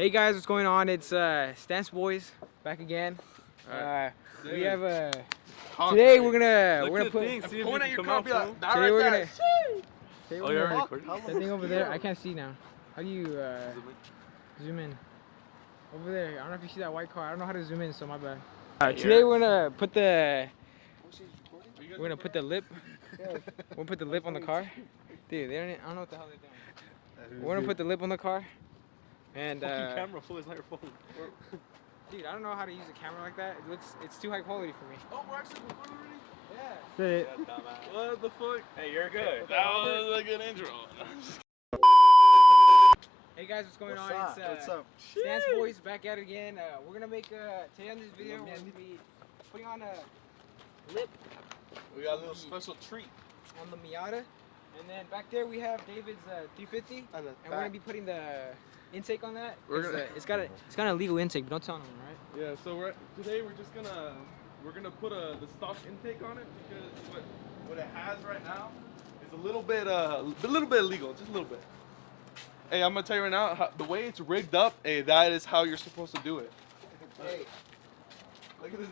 Hey guys, what's going on? It's Stance Boys back again. We have today we're gonna put Today we're gonna that thing over there. I can't see now. How do you zoom in? Over there. I don't know if you see that white car. I don't know how to zoom in, so my bad. Today we're gonna put the lip. We'll put the lip on the car. Dude, I don't know what the hell they're doing. We're gonna put the lip on the car. And camera full is not your phone. Dude, I don't know how to use a camera like that. It's too high quality for me. Oh, we're actually recording already? Yeah. Say it. What the fuck? Hey, you're good. That was a good intro. Hey guys, what's going on? What's It's up? Stance Boys back at it again. We're gonna make today on this video we're gonna be putting on a lip We got a little special treat. on the Miata. And then back there we have David's 350, and we're gonna be putting the intake on that. It's got a legal intake, but don't tell anyone, right? Yeah, so today we're just gonna put the stock intake on it because what it has right now is a little bit illegal, just a little bit. Hey, I'm gonna tell you right now, the way it's rigged up, hey, that is how you're supposed to do it. Hey, Look at this.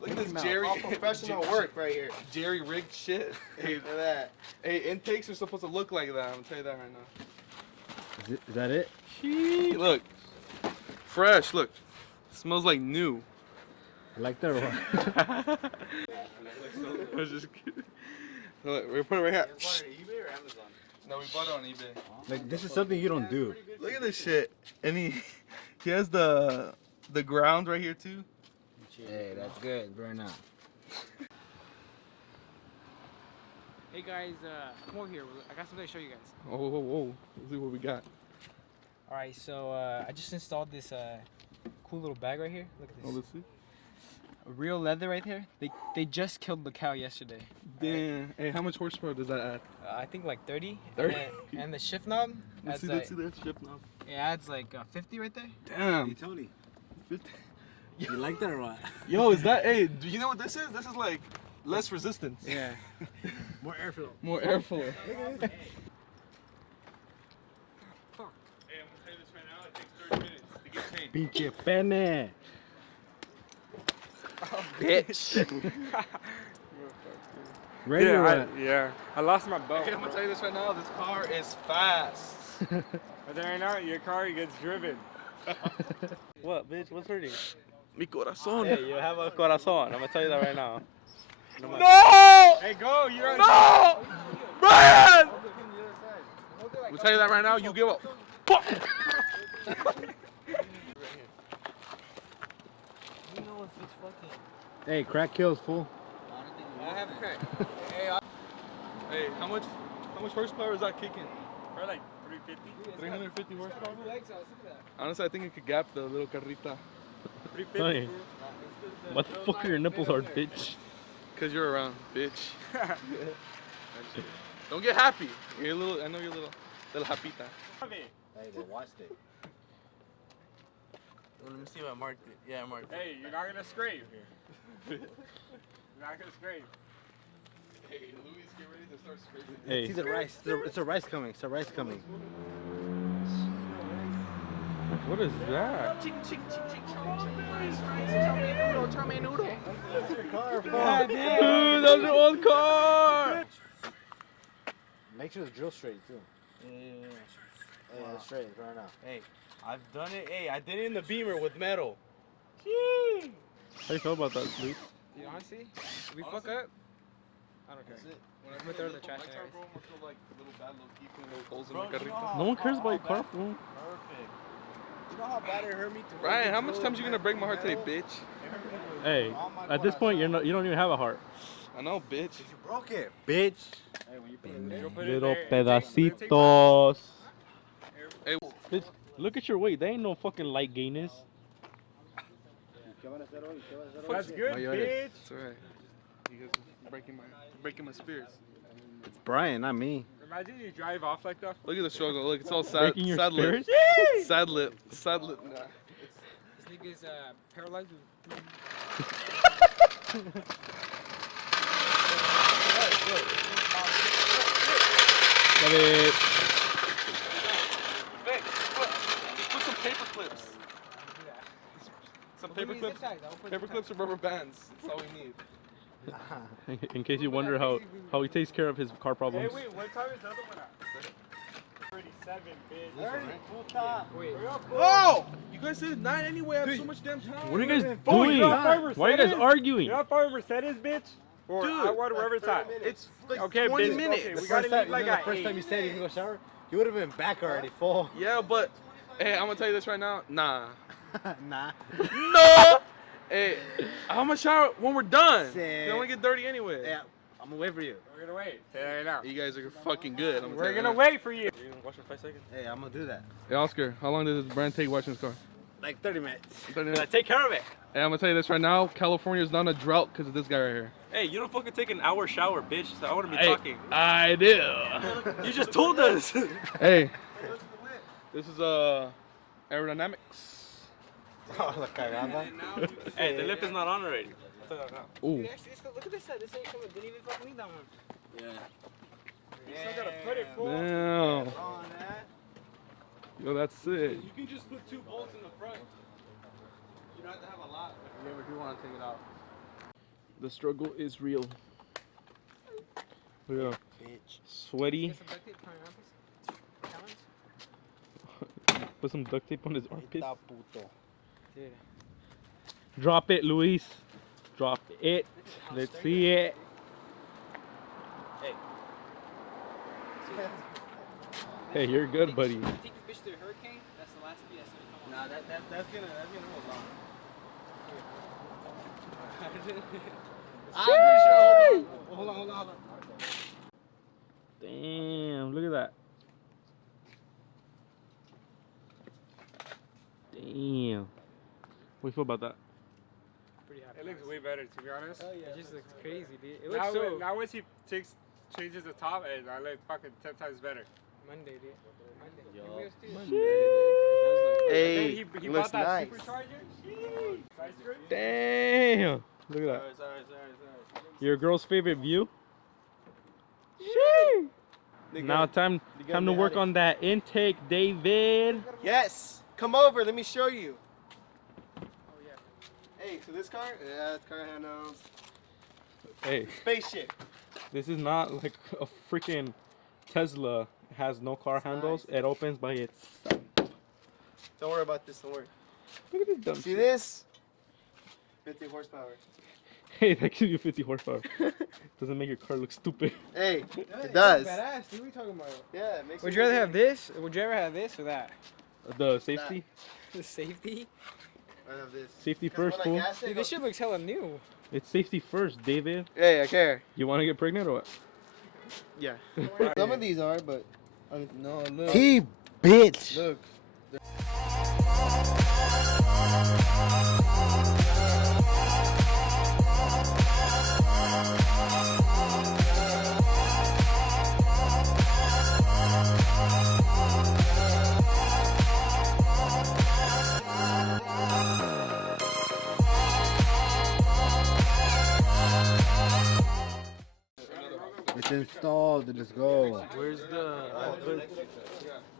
Look at this Jerry. all professional work right here. Jerry rigged shit. Hey, Look at that. hey, intakes are supposed to look like that. I'm gonna tell you that right now. Is that it? Gee, look, fresh. Look, smells like new. I like that one. I was just kidding. Look, we're putting it right here. You bought it on eBay or Amazon? No, we bought it on eBay. Like, this is something you don't do. Look at this shit. And he has the ground right here too. Hey, that's good. Burn out. Hey guys, come over here. I got something to show you guys. Oh, whoa, whoa. Let's see what we got. All right, so I just installed this cool little bag right here. Look at Oh, this. let's see. Real leather right there. They just killed the cow yesterday. Damn. Hey, how much horsepower does that add? I think like 30. 30? And the shift knob Let's adds see that shift knob. it adds like 50 right there. Damn. Tony, 50. you like that or what? Yo, is that? Hey, do you know what this is? This is like less resistance. Yeah. More airflow. More airflow. Fuck. Hey, I'm gonna tell you this right now. It takes 30 minutes to get changed. Pinche pene. Bitch. Ready or what? Yeah, I lost my belt. Hey, I'm gonna tell you this right now. This car is fast. But then right now, your car gets driven. What, bitch? What's hurting? Mi corazón. Hey, you have a corazón. I'm gonna tell you that right now. No! Hey, go! You're on. No! Brian! We'll tell you that right now. You give up. Fuck! Hey, crack kills, fool. I have a crack. Hey, how much horsepower is that kicking? For like 350. 350 horsepower? Two legs, look at that. Honestly, I think it could gap the little carrita. 350. What the fuck are your nipples hard, bitch? Cause you're around, bitch. Don't get happy. You're a little. I know you're a little happita. Hey, they watched it. Let me see if I marked it. Yeah, I marked it. Hey, you're not gonna scrape. You're not gonna scrape. Hey, Luis, get ready to start scraping. Hey. See the rice. It's a rice coming. It's a rice coming. What is that? God Dude, that's your old car! Make sure the drill's straight, too. Yeah, it's straight. It's right now. Hey, I've done it. Hey, I did it in the Beamer with metal. How do you feel about that, dude? Dude, honestly, if we fuck up, I don't care. When I'm gonna throw it in the trash my car, anyways. bro, I'm gonna feel like little bad little keep little holes in Bro, my you know carrita. how- No one cares about your car, fool. Perfect. You know how bad it hurt me to Brian, how much times you gonna break my heart today, bitch? Hey, at this point, you don't even have a heart. I know, bitch. You broke it, bitch. Hey, when you put it there, put it Little there. pedacitos. Hey, Bitch, look at your weight. They ain't no fucking light gainers. That's good, bitch. it's alright. You guys are breaking my spirits. It's Brian, not me. Imagine you drive off like that. Look at the struggle. Look, it's all sad. Breaking your Sad lip. spirits? Sad lip. Sad lip. Nah. This nigga's paralyzed with... Love it. Vic, put some paper clips clips. Some paper clips. Paper clips or rubber bands. That's all we need. In case you wonder how he takes care of his car problems. Hey, wait, what time is the other one at? 37, bitch. 30, full top. Wait. Oh! You guys said 9 anyway. I have so much damn time. What are you guys Oh, doing? you're not firing Why are you guys Mercedes? arguing? You're not firing Mercedes, bitch? Or Dude, I want whatever time. It's like Okay, 20 bitch, minutes. okay, The we gotta first time, leave like the at first 8. time you said you can go shower, you would have been back already, full. Yeah, but hey, I'm gonna tell you this right now. Nah. Nah. No! Hey, I'm gonna shower when we're done. Sick. They don't wanna get dirty anyway. Yeah, I'm gonna wait for you. We're gonna wait. Say that right now. You guys are fucking good. We're gonna wait for you. You're gonna watch in 5 seconds? Hey, I'm gonna do that. Hey, Oscar, how long did this brand take washing his car? Like 30 minutes. Take care of it. Hey, I'm gonna tell you this right now. California's not in a drought because of this guy right here. Hey, you don't fucking take an hour shower, bitch. So I want to be Hey, talking. I do. You just told us. Hey, this is aerodynamics. Oh, la cagada. Hey, the lip is not on already. Ooh. Dude, actually, look at this side. This ain't coming. Didn't even fucking need that one. Yeah. You still gotta put it full. Damn. Yo, that's it. You can just put 2 bolts in the front. You don't have to have a lot if you ever do want to take it out. The struggle is real. Look at him. Sweaty. Get some duct tape on your armpits. Talons? Put some duct tape on his armpit. Está puto. Dude. Drop it, Luis. Drop it. Let's see it. Hey, you're good, buddy. If you take this bitch to a hurricane, that's the last piece that's gonna come off. Nah, that's gonna roll long. I'm pretty sure. Hold on. Damn, look at that. Damn. What do you feel about that? Pretty happy. It looks way better, to be honest. Oh yeah. It just looks crazy, dude. It Now, looks so. now once he changes the top, I look fucking 10 times better. Monday, dude. Yo. Monday. Hey, And then he looks bought that nice. supercharger. Sheesh. Nice grip. Damn. Look at that. Sorry. Your girl's favorite view. Now time to work on that intake, David. Yes, come over. Let me show you. Oh yeah. Hey, so this car, yeah, it's car handles, Hey, spaceship. this is not like a freaking Tesla. It has no car handles. It opens by itself. Don't worry about this. Don't worry. Look at this dumb See shit. this? 50 horsepower. Hey, that gives you 50 horsepower. Doesn't make your car look stupid. Hey, Yeah, it does. Badass, dude. What are you talking about? Yeah, it makes. Would it you rather look have this? Would you ever have this or that? The safety. The safety? good. I have this. Safety 'Cause first, when I fool. gas it, Dude, it this goes- shit looks hella new. It's safety first, David. Hey, I care. You want to get pregnant or what? Yeah. Some of these are, but no, look. T, bitch. Look. It's installed. Let's go. Where's the?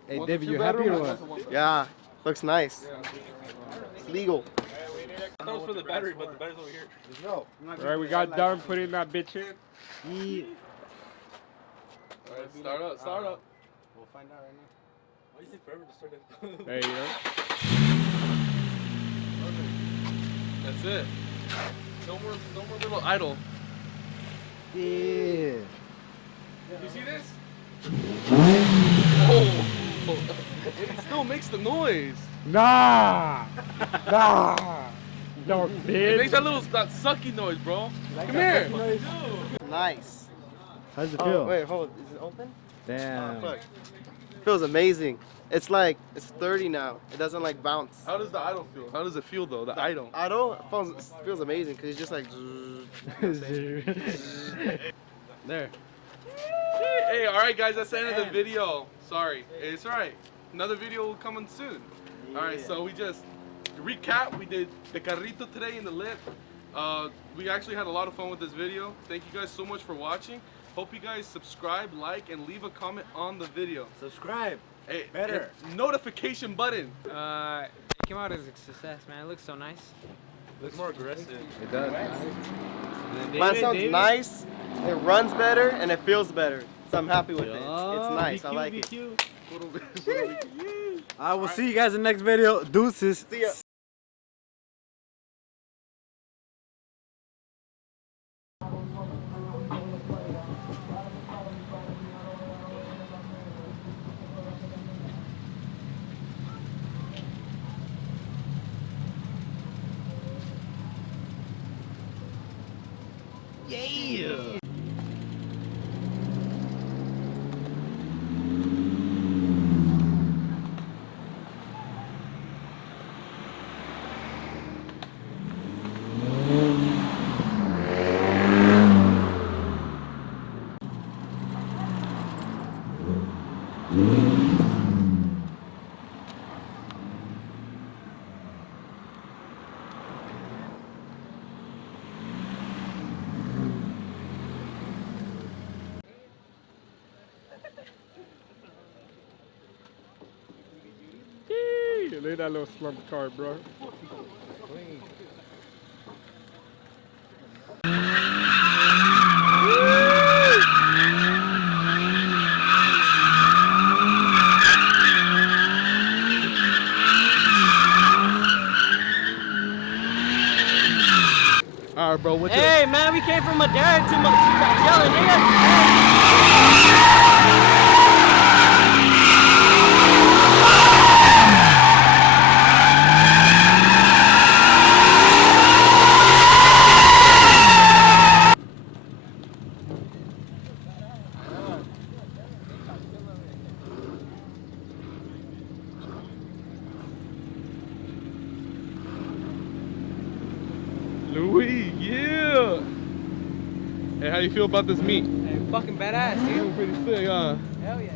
Hey, David, you happy or what? Yeah, looks nice. It's legal. I thought it was for the battery, but the battery's over here. Let's go. Alright, we got done putting that bitch in. Yeah. Alright, start up. We'll find out right now. Why do you take forever to start it? There you go. That's it. No more little idle. Yeah. You see this? Oh, it still makes the noise. Nah. No, It bitch. makes that sucky noise, bro. Come here. Nice. How does it Oh, feel? wait, hold. Is it open? Damn. Fuck. Feels amazing. It's like it's 30 now. It doesn't like bounce. How does the idle feel? How does it feel though? The idle. I don't. Feels amazing because it's just like. There. Hey, alright guys, that's the end of the video. Sorry. It's alright. Another video will come in soon. Alright, so we just recap. We did the carrito today in the lip. We actually had a lot of fun with this video. Thank you guys so much for watching. Hope you guys subscribe, like, and leave a comment on the video. Subscribe. Hey, Better. hit notification button. came out as a success, man. It looks so nice. Looks more aggressive. It does. Mine sounds nice. It runs better and it feels better. So I'm happy with it. It's nice. I like it. I will see you guys in the next video. Deuces. See ya. Look at that little slump car, bro. Alright, bro, what's Hey, man, we came from Madera to Yellow, nigga. Louis, yeah. Hey, how you feel about this meat? Hey, fucking badass, dude. Pretty sick, huh? Hell yeah.